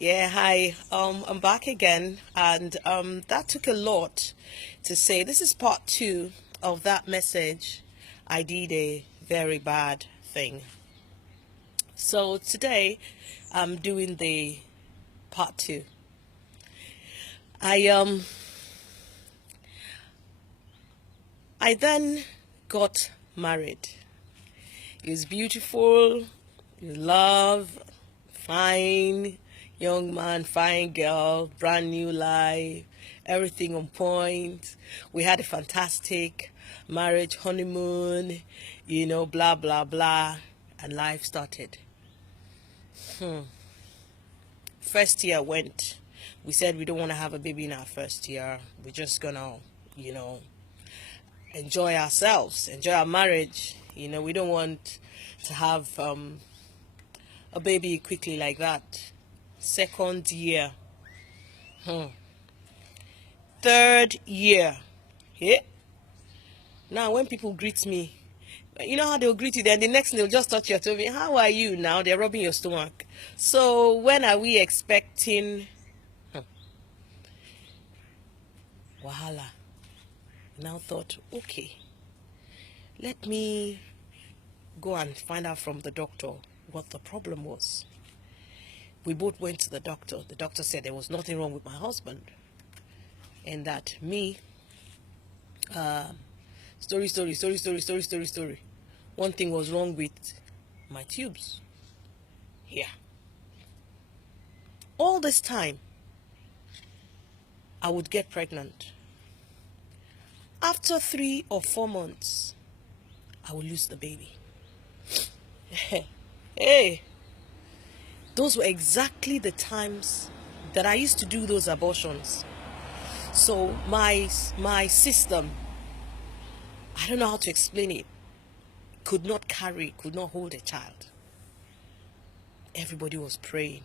Yeah, hi. I'm back again, and that took a lot to say. This is part two of that message. I did a very bad thing. So today, I'm doing the part two. I um I then got married. It was beautiful, love, fine young man, fine girl, brand new life, everything on point. We had a fantastic marriage, honeymoon, blah, blah, blah, and life started. First year went. We said we don't want to have a baby in our first year. We're just gonna, you know, enjoy ourselves, enjoy our marriage. We don't want to have a baby quickly like that. Second year. Third year. Yeah. Now, when people greet me, you know how they'll greet you, then the next thing they'll just touch your tummy. How are you now? They're rubbing your stomach. So, when are we expecting Wahala? Now thought, okay, let me go and find out from the doctor what the problem was. We both went to the doctor. The doctor said there was nothing wrong with my husband, and that me, story. One thing was wrong with my tubes. Yeah. All this time, I would get pregnant. After 3 or 4 months, I would lose the baby. Hey, those were exactly the times that I used to do those abortions. So my system, I don't know how to explain it, could not hold a child. Everybody was praying.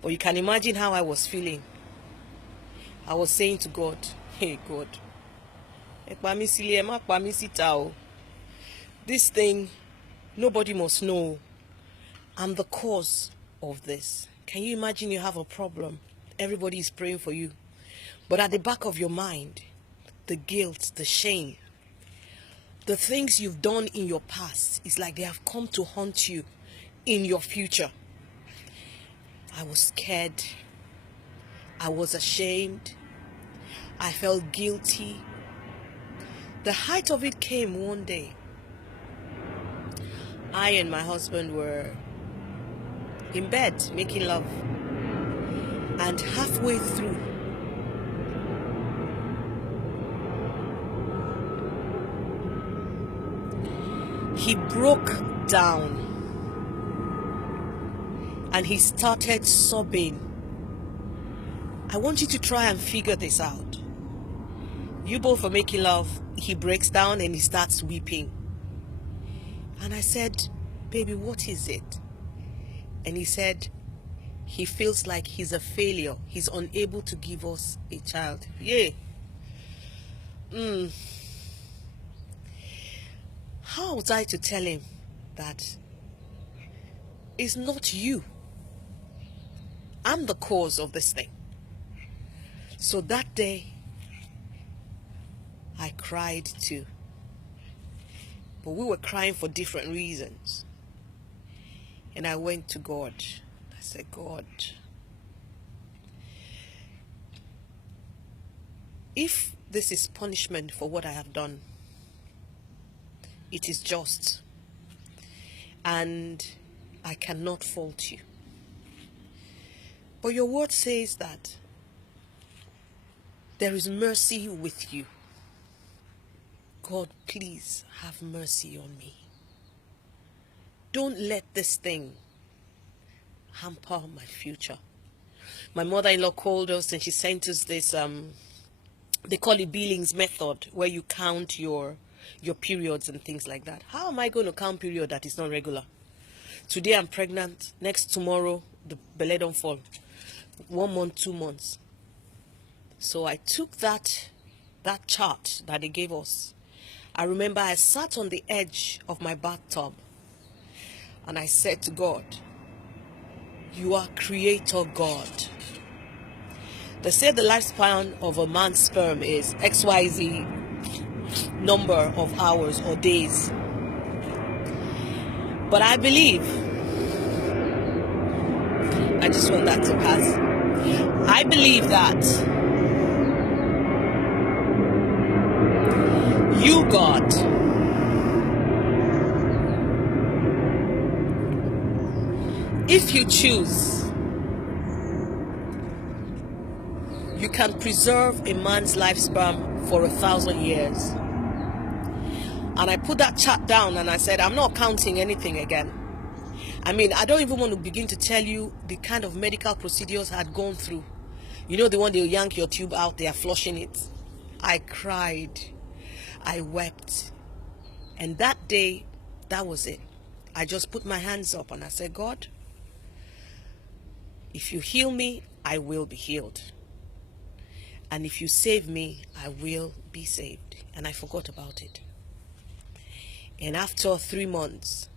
But you can imagine how I was feeling. I was saying to God, hey God, this thing, nobody must know. I'm the cause of this. Can you imagine you have a problem? Everybody is praying for you. But at the back of your mind, the guilt, the shame, the things you've done in your past, it's like they have come to haunt you in your future. I was scared. I was ashamed. I felt guilty. The height of it came one day. I and my husband were in bed making love. And halfway through, he broke down and he started sobbing. I want you to try and figure this out. You both are making love. He breaks down and he starts weeping. And I said, baby, what is it? And he said, he feels like he's a failure. He's unable to give us a child. Yeah. How was I to tell him that it's not you? I'm the cause of this thing. So that day, I cried too. But we were crying for different reasons. And I went to God. I said, God, if this is punishment for what I have done, it is just. And I cannot fault you. But your word says that there is mercy with you. God, please have mercy on me. Don't let this thing hamper my future. My mother-in-law called us and she sent us this, they call it Billings method, where you count your periods and things like that. How am I going to count period that is not regular? Today I'm pregnant, tomorrow the belly don't fall. 1 month, 2 months. So I took that chart that they gave us. I remember I sat on the edge of my bathtub and I said to God, You are creator God. They say the lifespan of a man's sperm is XYZ number of hours or days. But I believe, I just want that to pass. I believe that you, God, if you choose, you can preserve a man's lifespan for 1,000 years. And I put that chart down and I said, I'm not counting anything again. I mean, I don't even want to begin to tell you the kind of medical procedures I had gone through. You know, the one they'll yank your tube out, they are flushing it. I cried. I wept. And that day, that was it. I just put my hands up and I said, God, if you heal me, I will be healed. And if you save me, I will be saved. And I forgot about it. And after 3 months,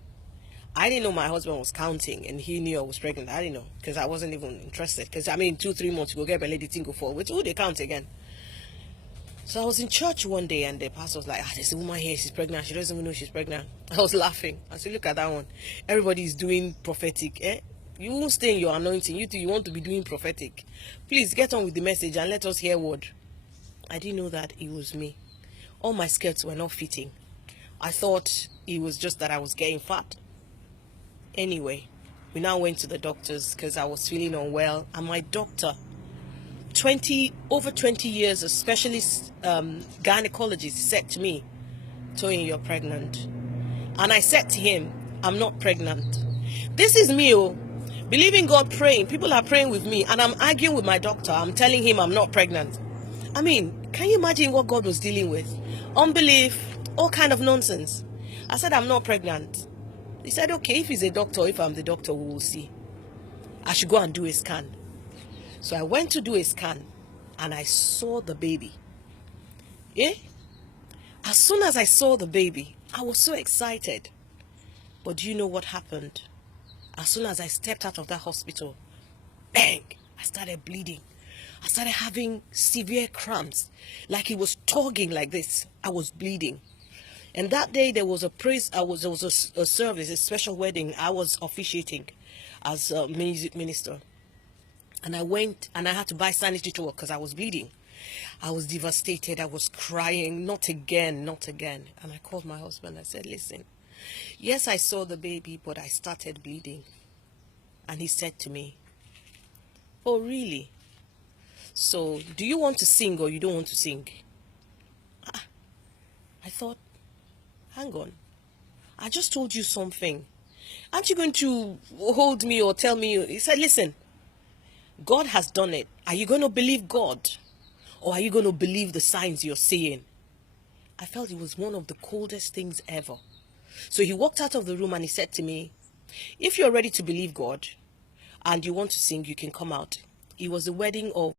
I didn't know my husband was counting and he knew I was pregnant. I didn't know because I wasn't even interested. Because I mean, 2-3 months, you go get a lady thing go forward. Who they count again? So I was in church one day and the pastor was like, there's a woman here, she's pregnant. She doesn't even know she's pregnant. I was laughing. I said, look at that one. Everybody's doing prophetic. You won't stay in your anointing. You want to be doing prophetic. Please get on with the message and let us hear word. I didn't know that it was me. All my skirts were not fitting. I thought it was just that I was getting fat. Anyway, we now went to the doctors because I was feeling unwell. And my doctor, over 20 years, a specialist gynecologist, said to me, Toyin, you're pregnant. And I said to him, I'm not pregnant. This is me, believing God, praying. People are praying with me and I'm arguing with my doctor. I'm telling him I'm not pregnant. I mean, can you imagine what God was dealing with? Unbelief, all kind of nonsense. I said, I'm not pregnant. He said, okay, if he's a doctor, if I'm the doctor, we will see. I should go and do a scan. So I went to do a scan and I saw the baby. As soon as I saw the baby, I was so excited. But do you know what happened? As soon as I stepped out of that hospital, bang, I started bleeding. I started having severe cramps, like it was tugging like this. I was bleeding. And that day there was a praise, there was a service, a special wedding. I was officiating as a music minister. And I went and I had to buy sanitary towel because I was bleeding. I was devastated. I was crying. Not again, not again. And I called my husband. I said, listen, yes, I saw the baby, but I started bleeding. And he said to me, oh, really? So do you want to sing or you don't want to sing? I thought, hang on. I just told you something. Aren't you going to hold me or tell me? He said, listen, God has done it. Are you going to believe God? Or are you going to believe the signs you're seeing? I felt it was one of the coldest things ever. So he walked out of the room and he said to me, if you're ready to believe God and you want to sing, you can come out. It was the wedding of